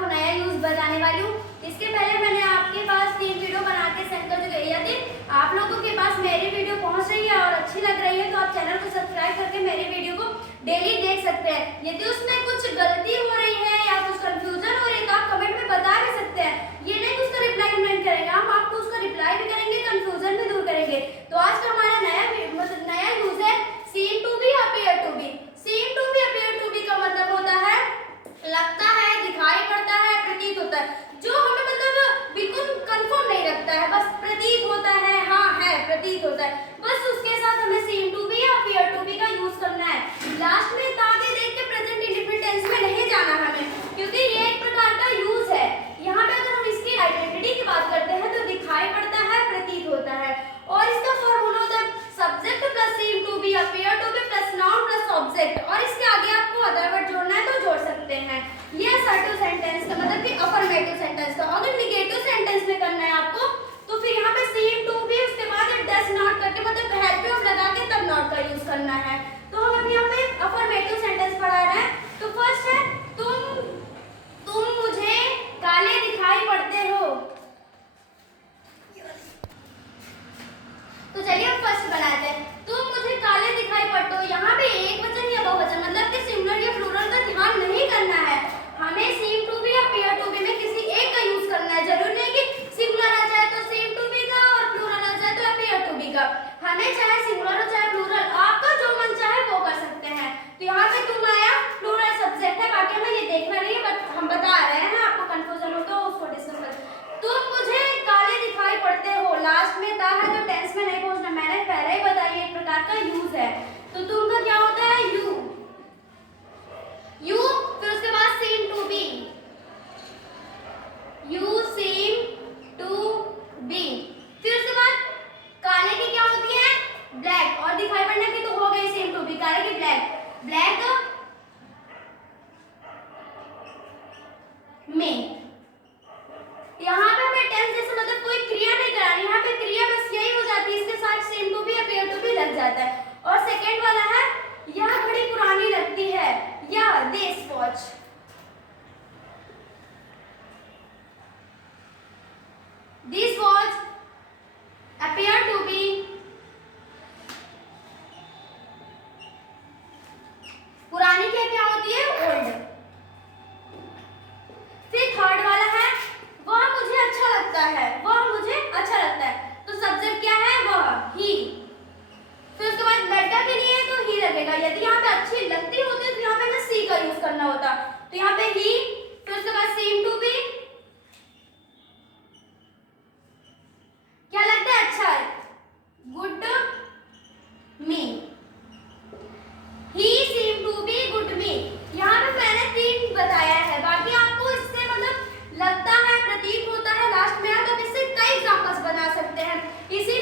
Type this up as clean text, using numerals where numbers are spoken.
आपको नया यूज बताने वाली हूँ। इसके पहले मैंने आपके पास 3 वीडियो बना के सेंड कर चुकी है। यदि आप लोगों के पास मेरी वीडियो पहुंच रही है और अच्छी लग रही है तो आप चैनल को सब्सक्राइब करके मेरी वीडियो को डेली देख सकते हैं। यदि उसमें कुछ गलती हो रही है या कुछ कंफ्यूजन हो रही है तो आप कमेंट में बता भी सकते हैं। ये नहीं कि उसका रिप्लाई कमेंट करेंगे, हम आपको उसका रिप्लाई भी करेंगे, कंफ्यूजन भी दूर करेंगे। तो आज का हमारा नया यूज है seem to be appear to be. Seem to be appear to be का मतलब होता है लगता है, दिखाई पड़ता है, प्रतीत होता है। जो हमें मतलब बिल्कुल कंफर्म नहीं लगता है, बस प्रतीत होता है, हाँ है प्रतीत होता है, बस उसके साथ हमें सीम टू बी या अपीयर टू बी का यूज करना है। लास्ट में ताकि देख के प्रेजेंट इंडेफिनिट टेंस में नहीं जाना हमें, क्योंकि ये एक प्रकार का यूज है। यहाँ पे अगर हम इसकी आइडेंटिटी की बात करते हैं तो दिखाई पड़ता है, प्रतीत होता है, और इसका फॉर्मूला होता है subject plus seem to be appear to be plus noun plus object, और इसके आगे आपको अदर वर्ड जोड़ना है तो जोड़ सकते हैं। ये असर्टिव सेंटेंस का मतलब कि अफर्मेटिव सेंटेंस का। अगर निगेटिव सेंटेंस में करना है आपको तो फिर यहाँ पे सीम टू बी उसके बाद डज नॉट करके मतलब पहले पे हम लगा के तब नॉट का यूज करना है। तो हम अभी यहाँ पे अफर्मेटिव सेंटेंस पढ़ा रहे हैं। तो फर्स्ट है तुम मुझे काले दिखाई पड़ते हो। तो चलिए हम फर्स्ट बनाते हैं। तुम मुझे काले दिखाई पड़ते हो। यहाँ पे एक वचन या बहुवचन मतलब कि सिंगुलर या प्लूरल का ध्यान नहीं करना है। हमें सीम टू बी या अपीयर टू बी में किसी एक का यूज करना है। जरूरी नहीं कि सिंगुलर आ जाए तो सीम टू बी का और प्लूरल आ जाए तो अपीयर टू बी का। हमें चाहे सिंगुलर हो चाहे प्लूरल, आपका जो मन चाहे वो कर सकते हैं। तो यहाँ पे तुम आया, प्लूरल सब्जेक्ट है, बाकी हमें ये देखना नहीं है, बट हम बता रहे हैं, आपको कंफ्यूजन हो तो उसको डिस्कस कर। तुम मुझे काले दिखाई पड़ते हो, लास्ट में ता है तो टेंस में नहीं पहुंचना, मैंने पहले ही बताया एक प्रकार का यूज है। तो तुम का क्या होता है यू, फिर उसके बाद seem to be, you seem to be, फिर उसके बाद काले की क्या होती है ब्लैक, और दिखाई पड़ने की तो हो गई सीम टू बी, काले की ब्लैक, ब्लैक में। यहाँ पे हमें टेंस जैसे मतलब कोई क्रिया नहीं करानी, यहाँ पे क्रिया बस यही हो जाती है, इसके साथ seem to be appear to be लग जाता है। और सेकंड वाला है यह घड़ी पुरानी लगती है, यह this watch, this watch appear to be पुरानी क्या होती है ओल्ड। फिर थर्ड वाला है वह मुझे अच्छा लगता है, वह मुझे अच्छा लगता है, तो सब्जेक्ट क्या है वह ही। फिर उसके बाद लड़का के लिए तो ही लगेगा, यदि यहाँ पे अच्छी लगती होती तो यहाँ पे हमें सी का यूज करना होता, तो यहाँ पे ही। फिर उसके बाद सीम टू बी क्या लगता है अच्छा है, good me, he seem to be good me. यहाँ पे मैंने 3 बताया है, बाकी आपको इससे मतलब लगता है, प्रतीत होता है, लास्ट में है, तो इससे कई एग्जांपल्स बना सकते हैं। इसी